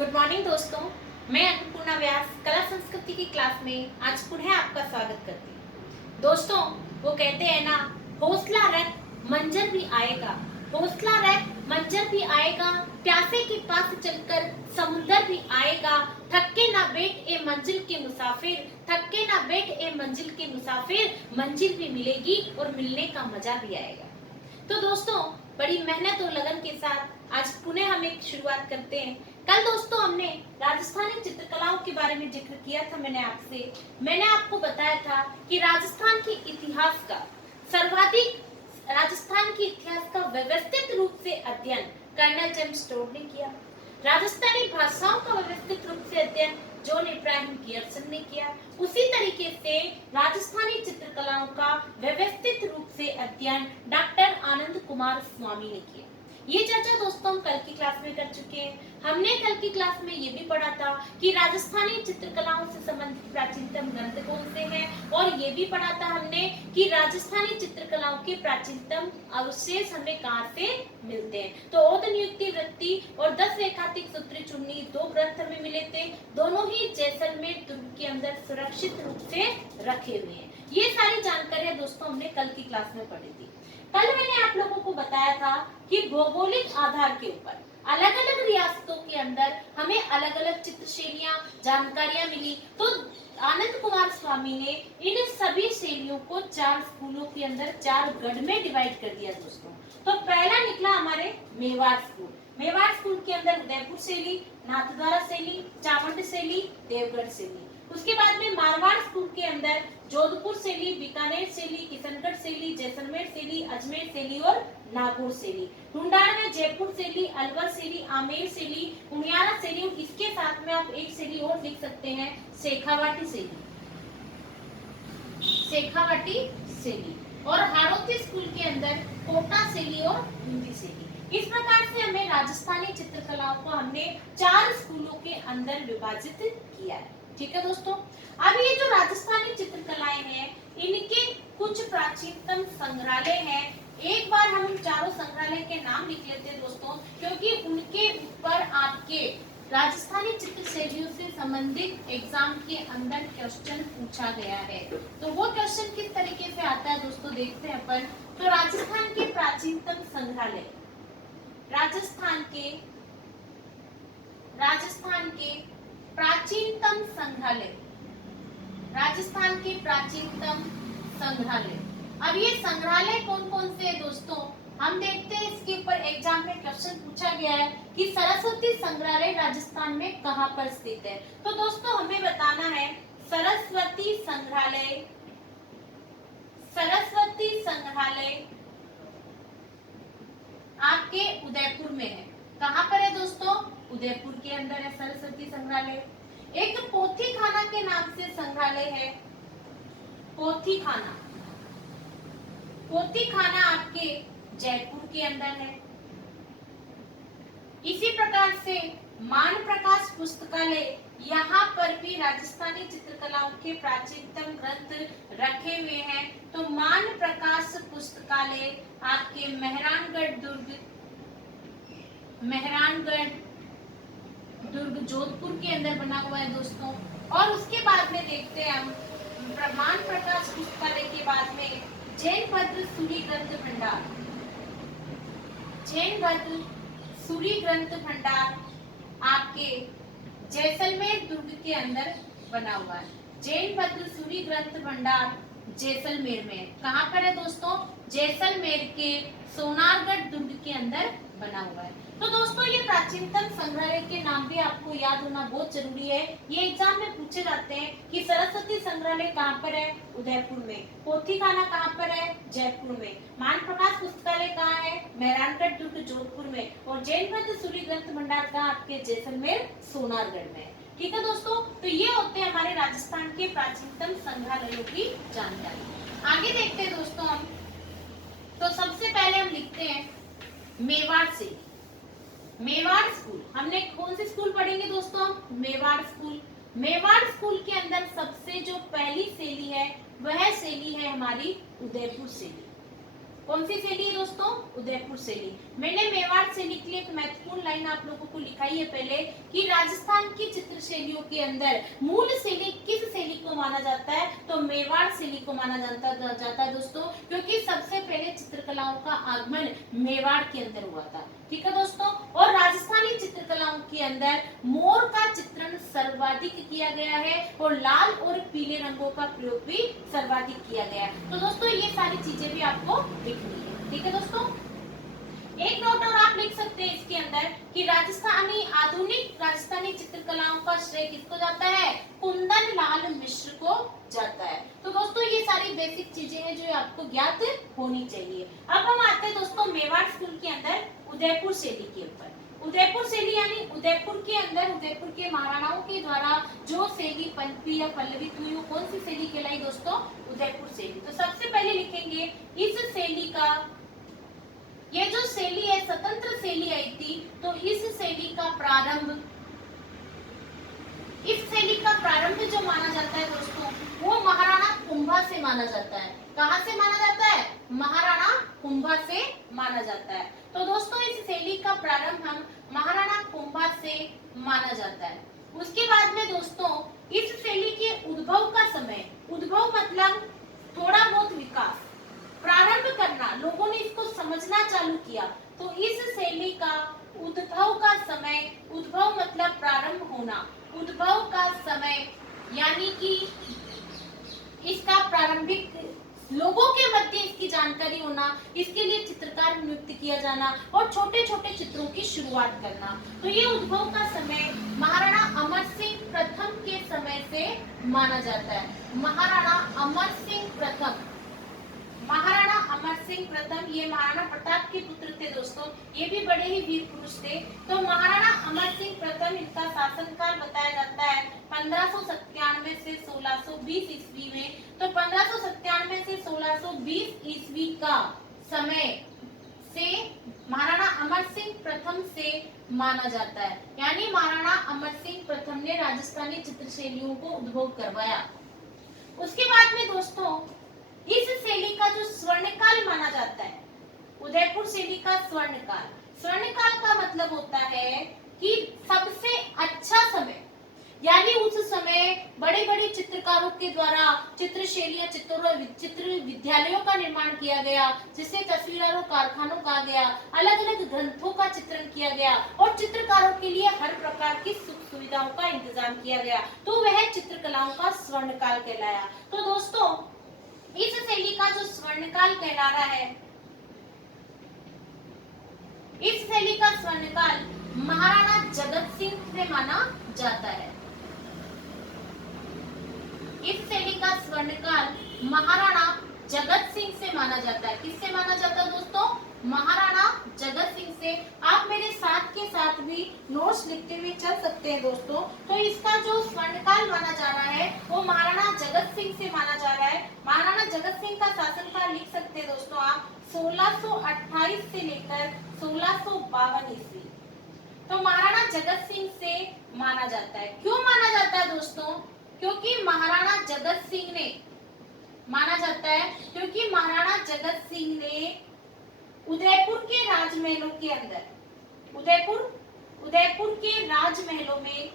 Good morning दोस्तों। मैं अन्नपूर्णा व्यास कला संस्कृति की क्लास में आज पुनः आपका स्वागत करती हूँ। दोस्तों, वो कहते हैं ना, हौसला रख मंजर भी आएगा, हौसला रख मंजर भी आएगा, प्यासे के पास चलकर समुंदर भी आएगा, थक के ना बैठ ए मंजिल के मुसाफिर, थक के ना बैठ ए मंजिल के मुसाफिर, मंजिल भी मिलेगी और मिलने का मजा भी आएगा। तो दोस्तों, बड़ी मेहनत और लगन के साथ आज पुनः हम एक शुरुआत करते हैं। कल दोस्तों हमने राजस्थानी चित्रकलाओं के बारे में जिक्र किया था। मैंने आपको बताया था कि राजस्थान के इतिहास का सर्वाधिक राजस्थान के इतिहास का व्यवस्थित रूप से अध्ययन कर्नल जेम्स टोड ने किया। राजस्थानी भाषाओं का व्यवस्थित रूप से अध्ययन जॉन इब्राहिम गियर्सन ने किया। उसी तरीके से राजस्थानी चित्रकलाओं का व्यवस्थित रूप से अध्ययन डॉक्टर आनंद कुमार स्वामी ने किया। ये चर्चा दोस्तों हम कल की क्लास में कर चुके हैं। हमने कल की क्लास में ये भी पढ़ा था कि राजस्थानी चित्रकलाओं से संबंधित प्राचीनतम ग्रंथ कौन से हैं, और ये भी पढ़ा था हमने कि राजस्थानी चित्रकलाओं के प्राचीनतम अवशेष हमें कहाँ से मिलते हैं। तो ओद नियुक्ति वृत्ति और 10 रेखातिक सूत्री चुन्नी दो ग्रंथ हमें मिले थे। दोनों ही जैसलमेर दुर्ग के अंदर सुरक्षित रूप से रखे हुए हैं। ये सारी जानकारियां दोस्तों हमने कल की क्लास में पढ़ी थी। कल मैंने आप लोगों को बताया था कि भौगोलिक आधार के ऊपर अलग अलग रियासतों के अंदर हमें अलग अलग चित्र शैलियां जानकारियां मिली। तो आनंद कुमार स्वामी ने इन सभी शैलियों को 4 स्कूलों के अंदर 4 गढ़ में डिवाइड कर दिया दोस्तों। तो पहला निकला हमारे मेवाड़ स्कूल। मेवाड़ स्कूल के अंदर उदयपुर शैली, नाथद्वारा शैली, चामुंड शैली, देवगढ़ शैली। उसके बाद में मारवाड़ स्कूल के अंदर जोधपुर शैली, बीकानेर शैली, किशनगढ़ शैली, जैसलमेर शैली, अजमेर शैली और नागौर शैली। ढूंढाड़ में जयपुर शैली, अलवर शैली, आमेर शैली, उनियारा शैली, और इसके साथ में आप एक शैली और लिख सकते हैं, शेखावाटी शैली, शेखावाटी शैली। और हाड़ौती स्कूल के अंदर कोटा शैली और हिंदी शैली। इस प्रकार से हमें राजस्थानी चित्रकलाओं को हमने 4 स्कूलों के अंदर विभाजित किया है। ठीक है दोस्तों। अब ये जो राजस्थानी चित्रकलाएं हैं, इनके कुछ प्राचीनतम संग्रहालय हैं। एक बार हम इन चारों संग्रहालय के नाम लिख लेते हैं दोस्तों, क्योंकि उनके ऊपर आपके राजस्थानी चित्र शैलियों से संबंधित एग्जाम के अंदर क्वेश्चन पूछा गया है। तो वो क्वेश्चन किस तरीके से आता है दोस्तों, देखते हैं अपन। तो राजस्थान के प्राचीनतम संग्रहालय, राजस्थान के प्राचीनतम संग्रहालय, राजस्थान के प्राचीनतम संग्रहालय। अब ये संग्रहालय कौन कौन से हैं दोस्तों, हम देखते हैं। इसके ऊपर एग्जाम में क्वेश्चन पूछा गया है कि सरस्वती संग्रहालय राजस्थान में कहां पर स्थित है। तो दोस्तों हमें बताना है सरस्वती संग्रहालय, सरस्वती संग्रहालय आपके उदयपुर में है। कहां पर है दोस्तों, उदयपुर के अंदर है सरस्वती संग्रहालय। एक पोथी खाना के नाम से संग्रहालय है, पोथी खाना, पोथी खाना आपके जयपुर के अंदर है। इसी प्रकार से मान प्रकाश पुस्तकालय, यहाँ पर भी राजस्थानी चित्रकलाओं के प्राचीनतम ग्रंथ रखे हुए हैं। तो मान प्रकाश पुस्तकालय आपके मेहरानगढ़ दुर्ग जोधपुर के अंदर बना हुआ है दोस्तों। और उसके बाद में देखते हैं हम मान प्रकाश पुस्तकालय के बाद में जैन भद्र सूरी ग्रंथ भंडार, जैन भद्र सूरी ग्रंथ भंडार आपके जैसलमेर दुर्ग के अंदर बना हुआ है। जैन भद्र सूरी ग्रंथ भंडार जैसलमेर में, कहां पर है दोस्तों, जैसलमेर के सोनारगढ़ दुर्ग के अंदर बना हुआ है। तो दोस्तों ये प्राचीनतम संग्रहालय के नाम भी आपको याद होना बहुत जरूरी है। ये एग्जाम में पूछे जाते हैं कि सरस्वती संग्रहालय कहां पर है, उदयपुर में। पोथी खाना कहां पर है, जयपुर में। मान प्रकाश पुस्तकालय कहां है, मेहरानगढ़ दुर्ग जोधपुर में। और जैन भद्र सूरी ग्रंथ भंडार कहां, आपके जैसलमेर सोनारगढ़ में। ठीक है दोस्तों। तो ये होते हैं हमारे राजस्थान के प्राचीनतम संग्रहालयों की जानकारी। आगे देखते हैं दोस्तों हम। तो सबसे पहले हम लिखते हैं मेवाड़ से, मेवाड़ स्कूल। हमने कौन से स्कूल पढ़ेंगे दोस्तों, मेवाड़ स्कूल। मेवाड़ स्कूल के अंदर सबसे जो पहली शैली है वह शैली है हमारी उदयपुर शैली। कौन सी शैली है दोस्तों, उदयपुर शैली। मैंने मेवाड़ शैली के लिए एक महत्वपूर्ण लाइन आप लोगों को लिखाई है पहले कि राजस्थान की चित्र शैलियों के अंदर मूल शैली किस शैली को माना जाता है, तो मेवाड़ शैली को माना जाता है दोस्तों, क्योंकि सबसे पहले चित्रकलाओं का आगमन मेवाड़ के अंदर हुआ था। ठीक है दोस्तों, और राजस्थानी चित्रकलाओं के अंदर मोर का चित्रण सर्वाधिक किया गया है और लाल और पीले रंगों का प्रयोग भी सर्वाधिक किया गया है। तो दोस्तों ये सारी चीजें भी आपको लिखनी है। ठीक है दोस्तों, एक नोट और आप लिख सकते हैं इसके अंदर कि आधुनिक राजस्थानी चित्रकलाओं का श्रेय किसको जाता है, कुंदन लाल मिश्र को जाता है। तो दोस्तों ये सारी बेसिक चीजें हैं जो आपको ज्ञात होनी चाहिए। अब हम आते हैं दोस्तों मेवाड़ स्कूल के अंदर उदयपुर शैली के ऊपर। उदयपुर शैली यानी उदयपुर के अंदर उदयपुर के महाराणाओं के द्वारा जो शैली पनपी या पल्लवित हुई वो कौन सी शैली कहलाई दोस्तों, उदयपुर शैली। तो सबसे पहले लिखेंगे इस शैली का, ये जो शैली है स्वतंत्र शैली आई थी, तो इस शैली का प्रारंभ, इस शैली का प्रारंभ जो माना जाता है दोस्तों वो महाराणा कुंभा से माना जाता है। कहां से माना जाता है, महाराणा कुंभा से माना जाता है। तो दोस्तों इस शैली का प्रारंभ हम महाराणा कुंभा से माना जाता है। उसके बाद में दोस्तों इस शैली के उद्भव का समय, उद्भव मतलब थोड़ा बहुत विकास, प्रारंभ करना, लोगों ने इसको समझना चालू किया, तो इस शैली का उद्भव का समय, उद्भव मतलब प्रारंभ होना, उद्भव का समय यानी कि इसका प्रारंभिक लोगों के मध्य इसकी जानकारी होना, इसके लिए चित्रकार नियुक्त किया जाना और छोटे छोटे चित्रों की शुरुआत करना। तो ये उद्भव का समय महाराणा अमर सिंह प्रथम के समय से माना जाता है। महाराणा अमर सिंह प्रथम, महाराणा अमर सिंह प्रथम ये महाराणा प्रताप के पुत्र थे दोस्तों, ये भी बड़े ही वीर पुरुष थे। तो महाराणा अमर सिंह प्रथम, इनका शासनकाल बताया जाता है 1597 से 1620 ईस्वी में। तो 1597 से 1620 ईस्वी का समय से महाराणा अमर सिंह प्रथम से माना जाता है, यानी महाराणा अमर सिंह प्रथम ने राजस्थानी चित्र शैलियों को उद्भव करवाया। उसके बाद में दोस्तों इस शैली का जो स्वर्णकाल माना जाता है, उदयपुर शैली का स्वर्णकाल, स्वर्णकाल का मतलब होता है कि सबसे अच्छा समय, यानी उस समय बड़े बड़े चित्रकारों के द्वारा चित्र शैलियां, चित्र विद्यालयों का निर्माण किया गया, जिससे तस्वीरों कारखानों का गया, अलग अलग ग्रंथों का चित्रण किया गया और चित्रकारों के लिए हर प्रकार की सुख सुविधाओं का इंतजाम किया गया, तो वह चित्रकलाओं का स्वर्णकाल कहलाया। तो दोस्तों इस शैली का जो स्वर्णकाल कहला रहा है, इस शैली का स्वर्णकाल महाराणा जगत सिंह से माना जाता है। इस शैली का स्वर्णकाल महाराणा जगत सिंह से माना जाता है। किससे माना जाता है दोस्तों, महाराणा जगत सिंह से। आप मेरे साथ के साथ भी नोट्स लिखते हुए चल सकते हैं दोस्तों। तो इसका जो स्वर्णकाल माना जा रहा है वो महाराणा जगत सिंह से माना जा रहा है। महाराणा जगत सिंह का शासनकाल लिख सकते हैं दोस्तों आप 1628 से लेकर 1652 ईस्वी। तो महाराणा जगत सिंह से माना जाता है। क्यों माना जाता है दोस्तों, क्योंकि महाराणा जगत सिंह ने, माना जाता है क्योंकि महाराणा जगत सिंह ने उदयपुर के राजमहलों के अंदर, उदयपुर के राजमहलों में,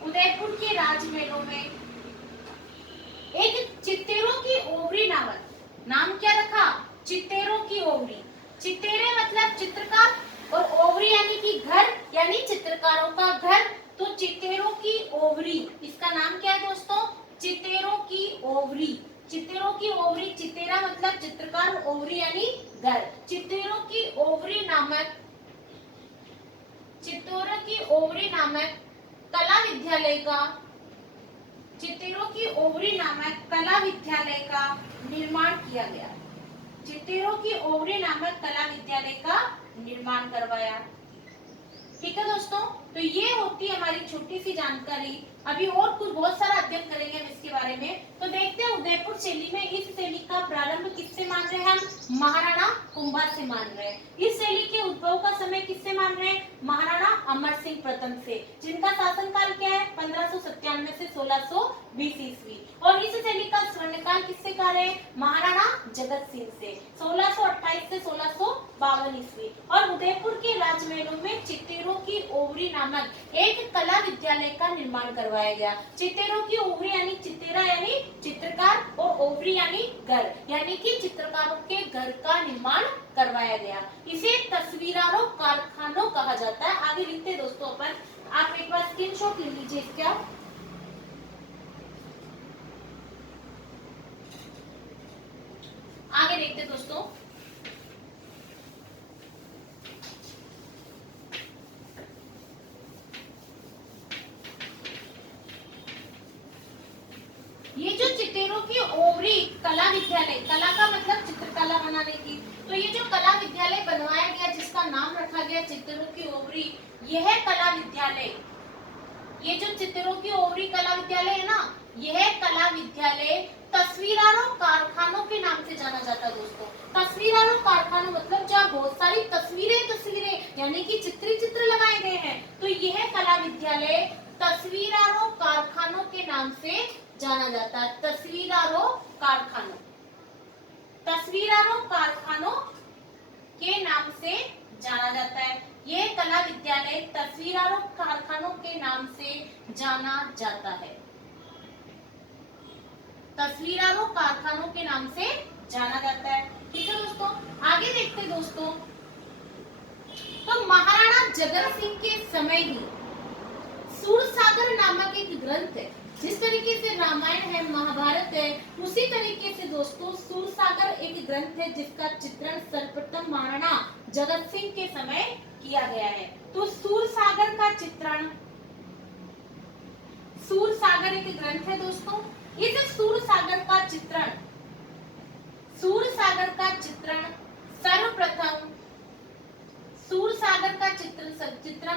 उदयपुर के राजमहलों में एक चित्तेरों की ओवरी नामक, नाम क्या रखा, चित्तेरों की ओवरी। चित्तेरे मतलब चित्रकार और ओवरी यानी कि घर, यानी चित्रकारों का घर। तो चित्तेरों की ओवरी, इसका नाम क्या है दोस्तों, चित्तेरों की ओवरी। चित्तेरों की ओवरी, चित्तेरा मतलब चित्रकार, ओवरी यानी घर। चित्तेरों की ओवरी नामक, चित्तेरों की ओवरी नामक कला विद्यालय का, चित्तेरों की ओवरी नामक कला विद्यालय का निर्माण किया गया। चित्तेरों की ओवरी नामक कला विद्यालय का निर्माण करवाया। ठीक है दोस्तों, तो ये होती है हमारी छोटी सी जानकारी। अभी और कुछ बहुत सारा अध्ययन करेंगे हम इसके बारे में। तो देखते हैं उदयपुर शैली में इस शैली का प्रारंभ किससे मान रहे हैं हम? महाराणा कुंभा से मान रहे हैं। इस शैली के उद्भव का समय किससे मान रहे हैं? महाराणा अमर सिंह प्रथम से, जिनका शासनकाल क्या है? 1597 से 1620 ईस्वी। और इस शैली का स्वर्णकाल किससे कह रहे हैं? महाराणा जगत सिंह से, 1628 से 1652 ईस्वी। और उदयपुर के राजमहलों में चित्तेरों की ओवरी नामक एक कला विद्यालय का निर्माण करवाया गया। चित्तेरों की ओवरी यानी चित्तेरा यानी चित्रकार, और ओवरी यानी घर, यानी कि चित्रकारों के घर का निर्माण करवाया गया। इसे तस्वीरारों कारखानों कहा जाता है। आगे लिखते दोस्तों अपन, आप एक बार स्क्रीनशॉट ले लीजिए इसका। आगे देखते दोस्तों, ये जो चित्तेरों की ओवरी कला विद्यालय, कला का मतलब चित्रकला बनाने की, तो ये जो कला विद्यालय बनवाया गया जिसका नाम रखा गया चित्तेरों की ओवरी, यह कला विद्यालय, ये जो चित्तेरों की ओवरी कला विद्यालय है ना, यह कला विद्यालय तस्वीरारों कारखानों के नाम से जाना जाता है दोस्तों। तस्वीरारों कारखानों मतलब जहाँ बहुत सारी तस्वीरें यानी कि चित्र लगाए गए हैं, तो यह कला विद्यालय तस्वीरारों कारखानों के नाम से जाना जाता है। तस्वीरारों कारखानों के नाम से जाना जाता है। यह कला विद्यालय तस्वीरारों कारखानों के नाम से जाना जाता है। तस्वीरारों कारखानों के नाम से जाना जाता है। ठीक है दोस्तों, आगे देखते दोस्तों। तो महाराणा जगत सिंह के समय ही सूरसागर नामक एक ग्रंथ है। जिस तरीके से रामायण है, महाभारत है, उसी तरीके से दोस्तों सूरसागर एक ग्रंथ है जिसका चित्रण सर्वप्रथम महाराणा जगत सिंह के समय किया गया है। तो सूरसागर का चित्रण, सूरसागर एक ग्रंथ है दोस्तों। इस सूरसागर का चित्रण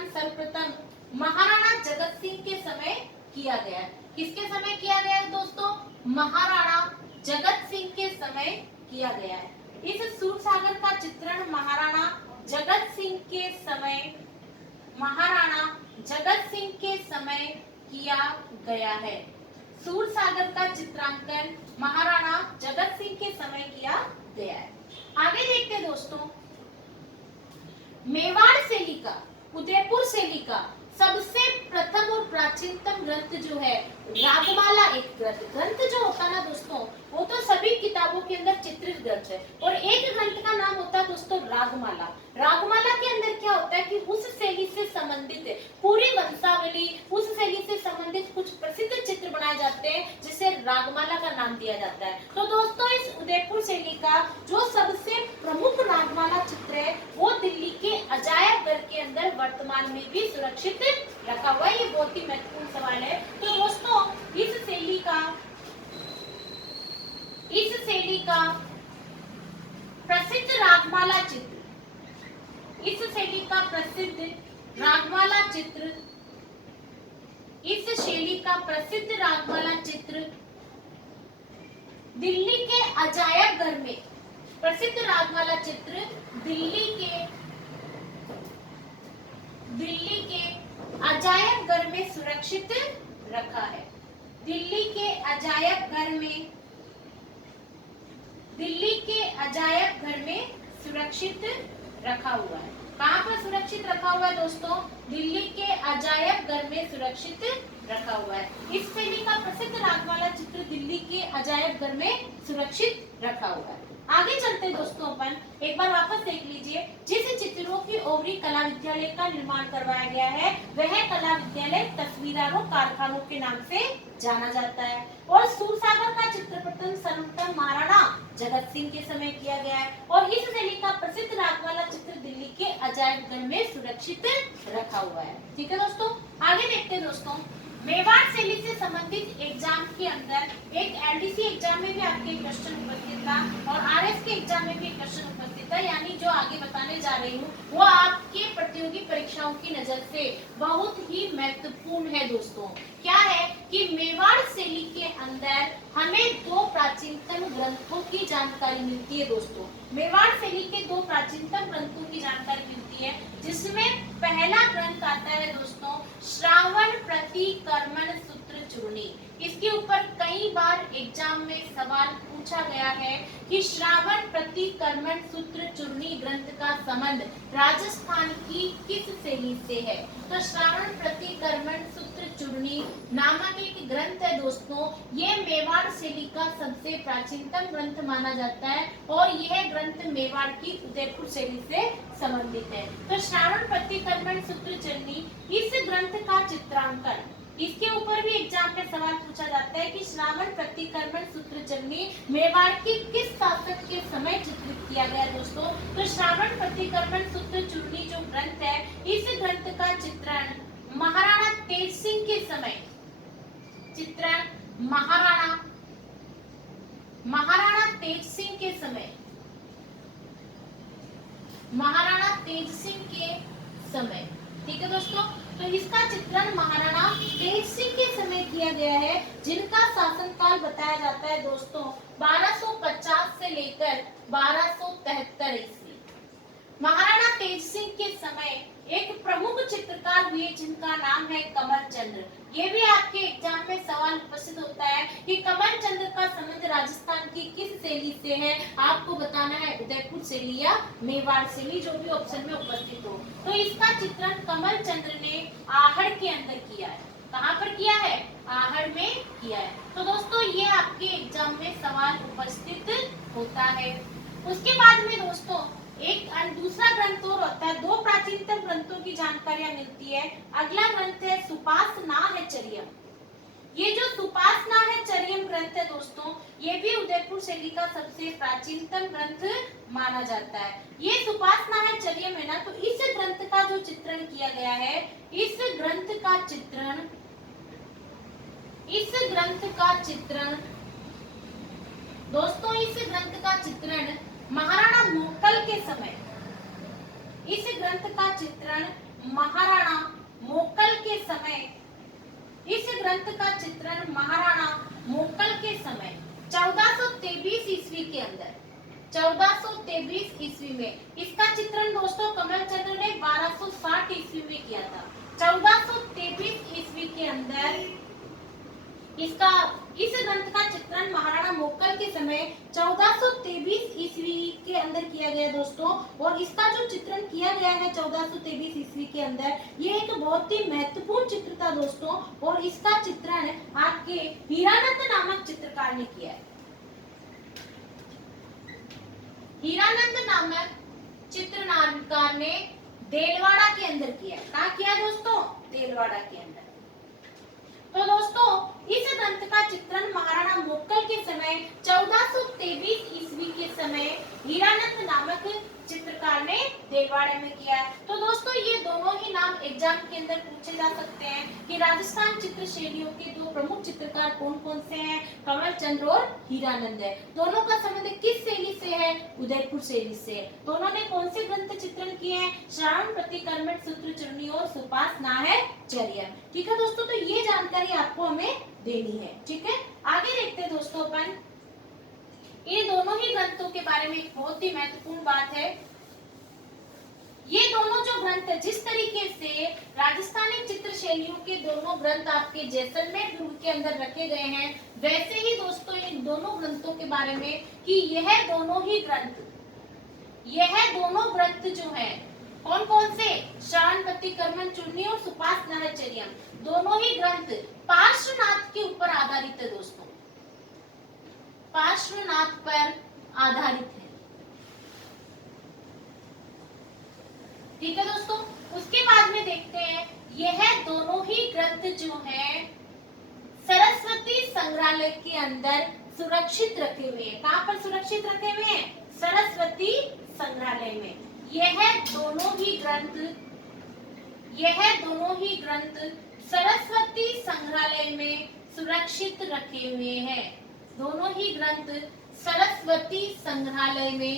सर्वप्रथम महाराणा जगत सिंह के समय किया गया है। किसके समय किया गया है दोस्तों? महाराणा जगत सिंह के समय किया गया है। इस सूरसागर का चित्रण महाराणा जगत सिंह के समय किया गया है। सूरसागर का चित्रांकन महाराणा जगत सिंह के समय किया गया है। आगे देखते हैं दोस्तों, मेवाड़ शैली का, उदयपुर शैली का सबसे प्रथम और प्राचीनतम ग्रंथ जो है रागमाला एक ग्रंथ जो होता है ना दोस्तों, वो तो सभी किताबों के अंदर चित्रित ग्रंथ है, और एक ग्रंथ का नाम होता है दोस्तों रागमाला। रागमाला के अंदर क्या होता है कि उस शैली से संबंधित पूरी वंशावली, उस शैली से संबंधित कुछ प्रसिद्ध चित्र बनाए जाते हैं जिसे रागमाला का नाम दिया जाता है। तो दोस्तों इस उदयपुर शैली का जो सबसे प्रमुख रागमाला चित्र है वो दिल्ली के अजायब घर के अंदर वर्तमान में भी सुरक्षित रखा हुआ है। ये बहुत ही महत्वपूर्ण सवाल है। तो दोस्तों इस शैली का प्रसिद्ध रागमाला चित्र, इस शैली का प्रसिद्ध रागमाला चित्र दिल्ली के अजायब घर में, प्रसिद्ध रागमाला चित्र दिल्ली के अजायब घर में सुरक्षित रखा है। दिल्ली के अजायब घर में सुरक्षित रखा हुआ है। कहाँ पर सुरक्षित रखा हुआ है दोस्तों? दिल्ली के अजायब घर में सुरक्षित रखा हुआ है। इस शैली का प्रसिद्ध रागमाला चित्र दिल्ली के अजायब घर में सुरक्षित रखा हुआ है। आगे चलते हैं दोस्तों, अपन एक बार वापस देख लीजिए। जिस चित्रों की ओवरी कला विद्यालय का निर्माण करवाया गया है वह कला विद्यालय तस्वीरारों कारखानों के नाम से जाना जाता है। और सूरसागर का चित्र सर्वप्रथम महाराणा जगत सिंह के समय किया गया है। और इस शैली का प्रसिद्ध रागमाला चित्र दिल्ली के अजायब घर में सुरक्षित रखा हुआ है। ठीक है दोस्तों, आगे देखते हैं दोस्तों। मेवाड़ शैली से संबंधित एग्जाम के अंदर एक एलडीसी एग्जाम में भी आपके क्वेश्चन उपस्थित था और आरएस के एग्जाम में भी क्वेश्चन उपस्थित था, यानी जो आगे बताने जा रही हूँ वो आपके प्रतियोगी परीक्षाओं की नजर से बहुत ही महत्वपूर्ण है दोस्तों। क्या है कि मेवाड़ शैली के अंदर हमें दो प्राचीनतम ग्रंथों की जानकारी मिलती है दोस्तों। मेवाड़ शैली के दो प्राचीनतम ग्रंथों की जानकारी मिलती है, जिसमें पहला ग्रंथ आता है दोस्तों श्रावण प्रतिकर्मण सूत्र चूर्णी। इसके ऊपर कई बार एग्जाम में सवाल पूछा गया है कि श्रावण प्रतिकर्मण सूत्र चूर्णी ग्रंथ का संबंध राजस्थान की किस शैली से है। तो श्रावण प्रतिकर्मण सूत्र चूर्णी नामक एक ग्रंथ है दोस्तों, ये मेवाड़ शैली का सबसे प्राचीनतम ग्रंथ माना जाता है और यह ग्रंथ मेवाड़ की उदयपुर शैली से संबंधित है। तो श्रावण प्रतिकर्मण सूत्र चूर्णी इस ग्रंथ का चित्रांकन, इसके ऊपर भी एग्जाम में सवाल पूछा जाता है कि श्रावण प्रतिकर्मण सूत्र चूर्णी मेवाड़ के किस शासक के समय चित्रित किया गया दोस्तों। तो श्रावण प्रतिकर्मण सूत्र चूर्णी जो ग्रंथ है, इस ग्रंथ का चित्रण महाराणा तेज सिंह के समय, चित्रण महाराणा तेज सिंह के समय, महाराणा तेज सिंह के समय, ठीक है दोस्तों। तो इसका चित्रण महाराणा तेज सिंह के समय किया गया है, जिनका शासनकाल बताया जाता है दोस्तों 1250 से लेकर 1273 ईस्वी। महाराणा तेज सिंह के समय एक प्रमुख चित्रकार हुए जिनका नाम है कमल चंद्र। ये भी आपके एग्जाम में सवाल उपस्थित होता है कि कमल चंद्र का संबंध राजस्थान की किस शैली से है, आपको बताना है उदयपुर शैली या मेवाड़ शैली, जो भी ऑप्शन में उपस्थित हो। तो इसका चित्रण कमल चंद्र ने आहड़ के अंदर किया है। कहाँ पर किया है? आहड़ में किया है। तो दोस्तों ये आपके एग्जाम में सवाल उपस्थित होता है। उसके बाद में दोस्तों एक दूसरा ग्रंथ और होता है, दो प्राचीनतम ग्रंथों की जानकारियां मिलती है। अगला ग्रंथ है सुपासनाहचर्यम। ये जो सुपासनाहचर्यम ग्रंथ है दोस्तों, ये भी उदयपुर शैली का सबसे प्राचीनतम ग्रंथ माना जाता है। ये सुपासनाहचर्यम है ना, तो इस ग्रंथ का जो चित्रण किया गया है, इस ग्रंथ का चित्रण दोस्तों, इस ग्रंथ का चित्रण महाराणा मोक्कल के समय, इस ग्रंथ का चित्रण महाराणा मोक्कल के समय, इस ग्रंथ का चित्रण महाराणा मोक्कल के समय 1423 ईस्वी के अंदर, 1423 ईस्वी में इसका चित्रण दोस्तों कमल चंद्र ने 1260 ईस्वी में किया था। 1423 ईस्वी के अंदर इस ग्रंथ का चित्रण महाराणा मोक्कल के समय 1423 ईस्वी के अंदर किया गया दोस्तों। और इसका जो चित्रण किया गया है 1423 ईस्वी के अंदर, ये एक बहुत ही महत्वपूर्ण चित्र था दोस्तों, और इसका चित्रण आपके हीरानंद नामक चित्रकार ने किया है। हीरानंद नामक चित्रकार ने देलवाड़ा के अंदर किया। कहाँ किया दोस्तों? देलवाड़ा के अंदर। तो दोस्तों इस ग्रंथ का चित्रण महाराणा मोक्कल के समय 1423 ईस्वी के समय हीरानंद नामक चित्रकार ने देलवाड़ा में किया है। तो दोस्तों ये दोनों ही नाम एग्जाम के अंदर पूछे जा सकते हैं कि राजस्थान चित्र शैलियों के दो प्रमुख चित्रकार कौन कौन से हैं, कमल चंद्र और हीरानंद है। दोनों का संबंध किस शैली से है? उदयपुर शैली से। दोनों ने कौन से ग्रंथ चित्रण किए हैं? श्रावण प्रतिकर्मण सूत्र चूर्णी और सुपासनाहचर्यम। ठीक है दोस्तों, तो ये जानकारी आपको हमें देनी है। ठीक है, आगे देखते हैं दोस्तों अपन इन दोनों ही ग्रंथों के बारे में। एक बहुत ही महत्वपूर्ण बात है, ये दोनों जो ग्रंथ है, जिस तरीके से राजस्थानी चित्र शैलियों के दोनों ग्रंथ आपके जैसलमेर दुर्ग के अंदर रखे गए हैं, वैसे ही दोस्तों इन दोनों ग्रंथों के बारे में कि यह दोनों ग्रंथ जो है कौन कौन से, श्रावण प्रतिकर्मण चूर्णी और सुपासनाहचर्यम, दोनों ही ग्रंथ पार्श्वनाथ के ऊपर आधारित है दोस्तों, पार्श्वनाथ पर आधारित है। ठीक है दोस्तों, उसके बाद में देखते हैं यह दोनों ही ग्रंथ जो है सरस्वती संग्रहालय के अंदर सुरक्षित रखे हुए हैं। कहाँ पर सुरक्षित रखे हुए हैं? सरस्वती संग्रहालय में। यह दोनों ही ग्रंथ सरस्वती संग्रहालय में सुरक्षित रखे हुए हैं। दोनों ही ग्रंथ सरस्वती संग्रहालय में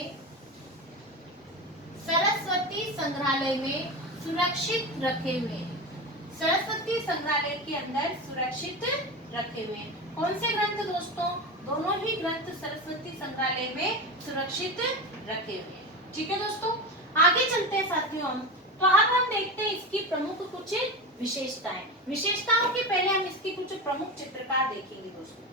सुरक्षित रखे हुए हैं। सरस्वती संग्रहालय के अंदर सुरक्षित रखे हुए हैं। कौन से ग्रंथ दोस्तों? दोनों ही ग्रंथ सरस्वती संग्रहालय में सुरक्षित रखे हुए हैं। ठीक है दोस्तों, आगे चलते हैं साथियों हम। तो अब हम देखते हैं इसकी प्रमुख कुछ विशेषताओं के पहले हम इसके कुछ प्रमुख चित्रकार देखेंगे दोस्तों।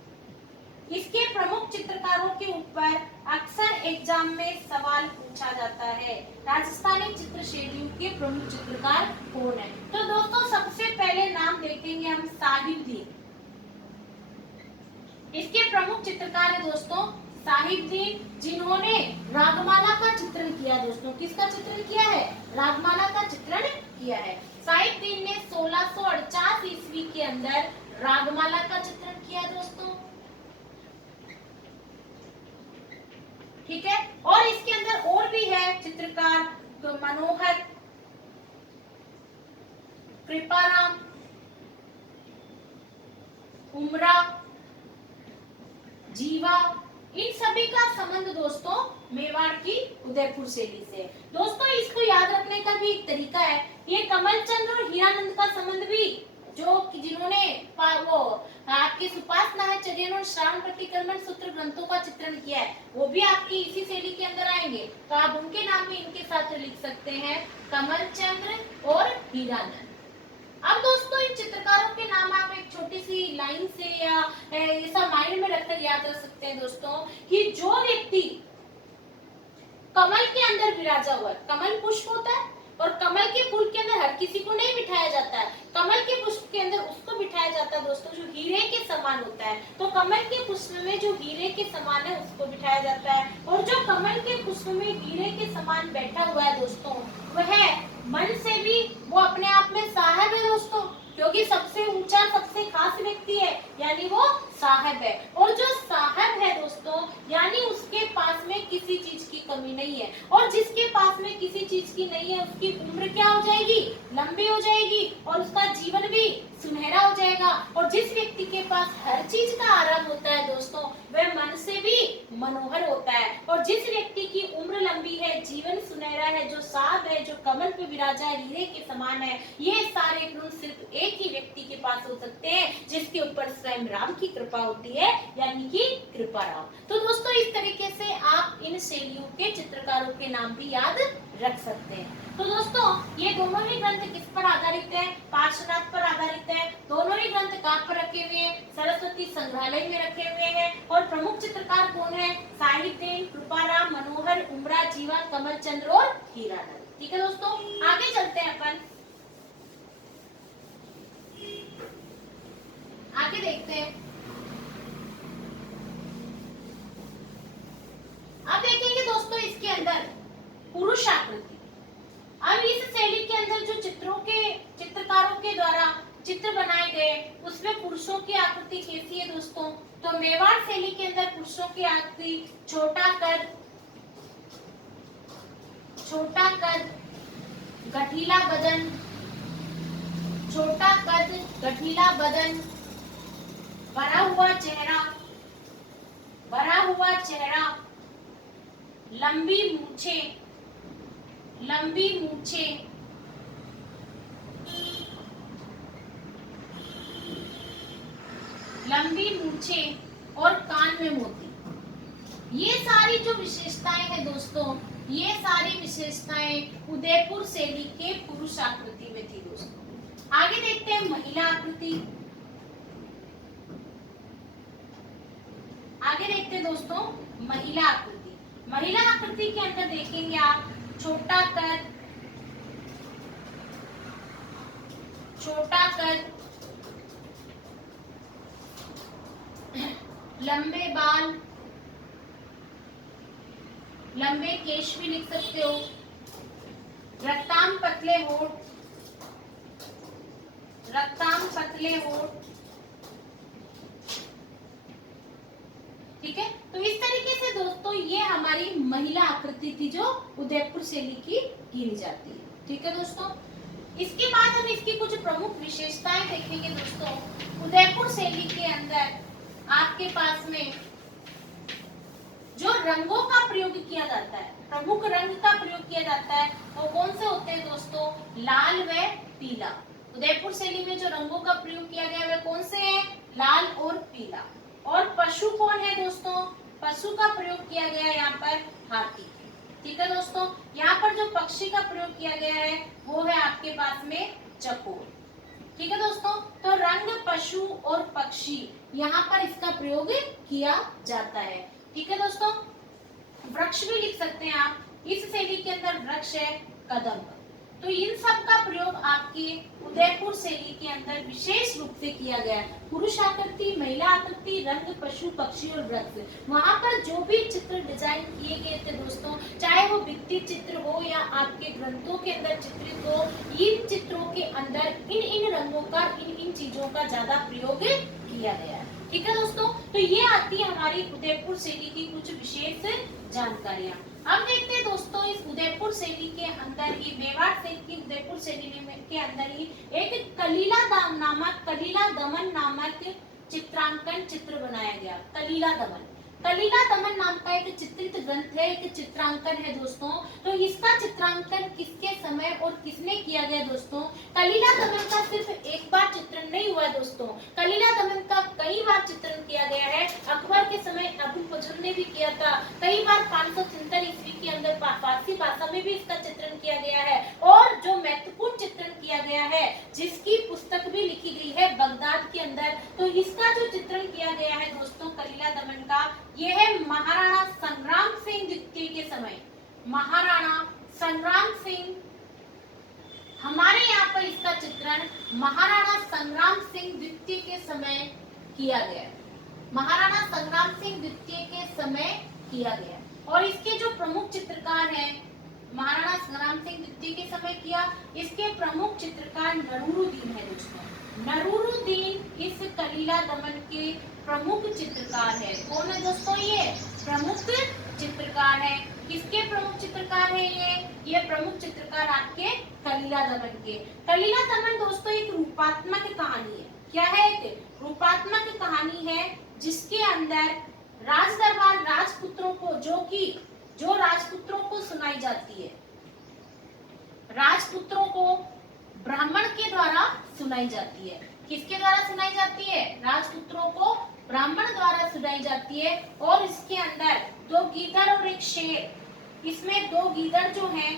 इसके प्रमुख चित्रकारों के ऊपर अक्सर एग्जाम में सवाल पूछा जाता है। राजस्थानी चित्र शैलियों के प्रमुख चित्रकार कौन है? तो दोस्तों सबसे पहले नाम देखेंगे हम साहिबदीन। इसके प्रमुख चित्रकार है दोस्तों साहिबदीन, जिन्होंने रागमाला का चित्रण किया। दोस्तों किसका चित्रण किया है? रागमाला का चित्रण किया है। साहिबदीन ने 1648 ईस्वी के अंदर रागमाला का चित्रण किया दोस्तों। ठीक है, और इसके अंदर और भी है चित्रकार तो मनोहर, कृपाराम, उमरा, जीवा, इन सभी का संबंध दोस्तों मेवाड़ की उदयपुर शैली से। दोस्तों इसको याद रखने का भी एक तरीका है, ये कमलचंद और हीरानंद का संबंध भी जो जिन्होंने वो आपके सुपास नाहचर्यन और श्रावण प्रतिक्रमण सूत्र ग्रंथों का चित्रण किया है, वो भी आपकी इसी शैली के अंदर आएंगे। तो आप उनके नाम भी इनके साथ लिख सकते हैं, कमलचंद्र और हीरानंद। अब दोस्तों इन चित्रकारों के नाम आप एक छोटी सी लाइन से या ऐसा माइंड में रखकर याद रख सकते हैं दोस्तों कि जो व्यक्ति कमल के अंदर विराजा हुआ है, कमल पुष्प होता है और कमल के फूल के अंदर हर किसी को नहीं बिठाया जाता है, कमल के पुष्प के अंदर उसको बिठाया जाता है दोस्तों जो हीरे के समान होता है। तो कमल के पुष्प में जो हीरे के समान है उसको बिठाया जाता है, और जो कमल के पुष्प में हीरे के समान बैठा हुआ है दोस्तों वह मन से भी वो अपने आप में साहब है दोस्तों, क्योंकि सबसे ऊंचा सबसे खास व्यक्ति है यानी वो साहब है। और जो साहब है दोस्तों यानी उसके पास में किसी चीज की कमी नहीं है, और जिसके पास में किसी चीज की नहीं है उसकी उम्र क्या हो जाएगी? लंबी हो जाएगी, और उसका जीवन भी सुनहरा हो जाएगा। और जिस व्यक्ति के पास हर चीज का आराम होता है दोस्तों वह मन से भी मनोहर होता है। और जिस व्यक्ति की उम्र लंबी है, जीवन सुनहरा है, जो साहब है, जो कमल पे विराजा है, हीरे के समान है, ये सारे गुण सिर्फ एक ही व्यक्ति के पास हो सकते हैं जिसके ऊपर स्वयं राम की कृपा होती है यानी कि कृपा राम। तो दोस्तों इस तरीके से आप इन शैलियों के चित्रकारों के नाम भी याद रख सकते हैं। तो दोस्तों ये दोनों ही ग्रंथ किस पर आधारित है? पार्श्वनाथ पर आधारित है। दोनों ही ग्रंथ कहाँ पर रखे हुए हैं? सरस्वती संग्रहालय में रखे हुए हैं। और प्रमुख चित्रकार कौन है? साहिबदीन, कृपाराम, मनोहर, उमरा, जीवा, कमलचंद्र और हीरानंद। ठीक है दोस्तों, आगे चलते हैं अपन, आगे देखते हैं। अब देखेंगे दोस्तों इसके अंदर पुरुष आकृति। अब इस शैली के अंदर जो चित्रकारों के द्वारा चित्र बनाए गए उसमें पुरुषों की आकृति कैसी है दोस्तों? तो मेवाड़ शैली के अंदर पुरुषों की आकृति छोटा कद, गठीला बदन, छोटा कद, गठीला बदन, भरा हुआ चेहरा, लंबी मूछें, और कान में मोती। ये सारी जो विशेषताएं हैं दोस्तों, ये सारी विशेषताएं उदयपुर शैली के पुरुष आकृति में थी दोस्तों। आगे देखते हैं महिला आकृति। आगे देखते हैं दोस्तों महिला आकृति। महिला आकृति के अंदर देखेंगे आप छोटा कद, लंबे बाल, लंबे केश भी लिख सकते हो, रक्तांग पतले होठ। ठीक है, तो इस तरीके से दोस्तों ये हमारी महिला आकृति थी जो उदयपुर शैली की गिनी जाती है। ठीक है दोस्तों, इसके बाद हम इसकी कुछ प्रमुख विशेषताएं देखेंगे दोस्तों। उदयपुर शैली के अंदर आपके पास में जो रंगों का प्रयोग किया जाता है, प्रमुख रंग का प्रयोग किया जाता है, वो कौन से होते हैं दोस्तों? लाल व पीला। उदयपुर शैली में जो रंगों का प्रयोग किया गया है वे कौन से हैं? लाल और पीला। और पशु कौन है दोस्तों? पशु का प्रयोग किया गया है यहाँ पर हाथी। ठीक है दोस्तों, यहाँ पर जो पक्षी का प्रयोग किया गया है वो है आपके पास में चकोर। ठीक है दोस्तों, तो रंग, पशु और पक्षी यहाँ पर इसका प्रयोग किया जाता है। ठीक है दोस्तों, वृक्ष भी लिख सकते हैं आप। इस शैली के अंदर वृक्ष है कदम्ब। तो इन सब का प्रयोग आपके उदयपुर शैली के अंदर विशेष रूप से किया गया है। पुरुष आकृति, महिला आकृति, रंग, पशु, पक्षी और वृक्ष, वहां पर जो भी चित्र डिजाइन किए गए थे दोस्तों, चाहे वो भित्ति चित्र हो या आपके ग्रंथों के अंदर चित्रित हो, इन चित्रों के अंदर इन रंगों का, इन चीजों का ज्यादा प्रयोग किया गया है। ठीक है दोस्तों, तो ये आती है हमारी उदयपुर शैली की कुछ विशेष जानकारियां। अब देखते हैं दोस्तों इस उदयपुर शैली के अंदर ही, मेवाड़ शैली की उदयपुर शैली के अंदर ही एक कलीला दमन नामक चित्रांकन चित्र बनाया गया। कलीला दमन नाम का एक चित्रित ग्रंथ है, एक चित्रांकन है दोस्तों। तो इसका चित्रांकन किसके समय और किसने किया गया दोस्तों? कलीला दमन का सिर्फ एक बार चित्रण नहीं हुआ दोस्तों, कलीला दमन का कई बार चित्रण किया गया है। अकबर के समय अबुल फजल ने भी किया था, कई बार 573 ईस्वी के अंदर फारसी भाषा में भी इसका चित्रण किया गया है। और जो महत्वपूर्ण चित्रण किया गया है, जिसकी पुस्तक भी लिखी गई है बगदाद के अंदर, तो इसका जो चित्रण किया गया है दोस्तों कलीला दमन का, यह है महाराणा संग्राम सिंह द्वितीय के समय। महाराणा संग्राम सिंह, हमारे यहाँ पर इसका चित्रण महाराणा संग्राम सिंह द्वितीय के समय किया गया है। महाराणा संग्राम सिंह द्वितीय के समय किया गया। और इसके जो प्रमुख चित्रकार हैं, महाराणा संग्राम सिंह द्वितीय के समय किया, इसके प्रमुख चित्रकार नरूरुद्दीन है दोस्तों। नरूरुद्दीन इस कलीला दमन के प्रमुख चित्रकार है। कौन है दोस्तों? ये प्रमुख चित्रकार है। किसके प्रमुख चित्रकार है ये प्रमुख चित्रकार आपके कलीला दमन के। कलीला दमन दोस्तों एक रूपात्मक कहानी है। क्या है? एक रूपात्मक कहानी है जिसके अंदर राज दरबार राजपुत्रों को, जो राजपुत्रों को सुनाई जाती है, राजपुत्रों को ब्राह्मण के द्वारा सुनाई जाती है। किसके द्वारा सुनाई जाती है? राजपुत्रों को ब्राह्मण द्वारा सुनाई जाती है। और इसके अंदर 2 गीदड़ और एक शेर, इसमें 2 गीदड़ जो हैं,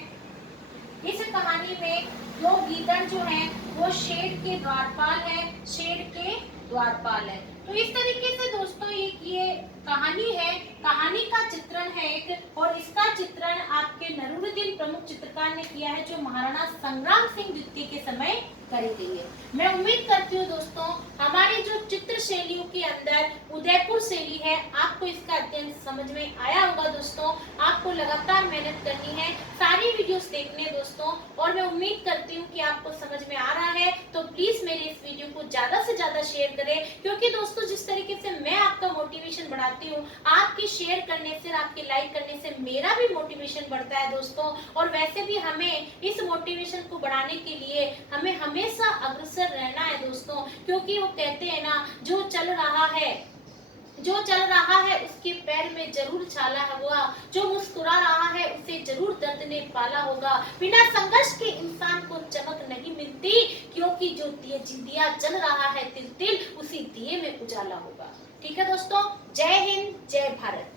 इस कहानी में 2 गीदड़ जो हैं वो शेर के द्वारपाल है, शेर के द्वारपाल है। तो इस तरीके से दोस्तों ये कहानी है, कहानी का चित्रण है एक, और इसका चित्रण आपके नरूरुद्दीन प्रमुख चित्रकार ने किया है, जो महाराणा संग्राम सिंह द्वितीय के समय करी गई है। मैं उम्मीद करती हूँ दोस्तों हमारी जो चित्र शैलियों के अंदर उदयपुर शैली है, आपको इसका अध्ययन समझ में आया होगा दोस्तों। आपको लगातार मेहनत करनी है, सारी वीडियोस देखने दोस्तों, और मैं उम्मीद करती हूँ कि आपको समझ में आ रहा है। तो प्लीज मेरे इस वीडियो को ज्यादा से ज्यादा शेयर करें, क्योंकि दोस्तों जिस तरीके से मैं आपका मोटिवेशन बढ़ाती हूँ, आपके शेयर करने से, आपके लाइक करने से मेरा भी मोटिवेशन बढ़ता है दोस्तों। और वैसे भी हमें इस मोटिवेशन को बढ़ाने के लिए हमें हमेशा अग्रसर रहना है दोस्तों, क्योंकि वो कहते हैं ना, जो चल रहा है उसके पैर में जरूर छाला होगा, जो मुस्कुरा रहा है उसे जरूर दर्द ने पाला होगा। बिना संघर्ष के इंसान को चमक नहीं मिलती, क्योंकि जो दिया जल रहा है तिल तिल, उसी दिए में उजाला होगा। ठीक है दोस्तों, जय हिंद, जय भारत।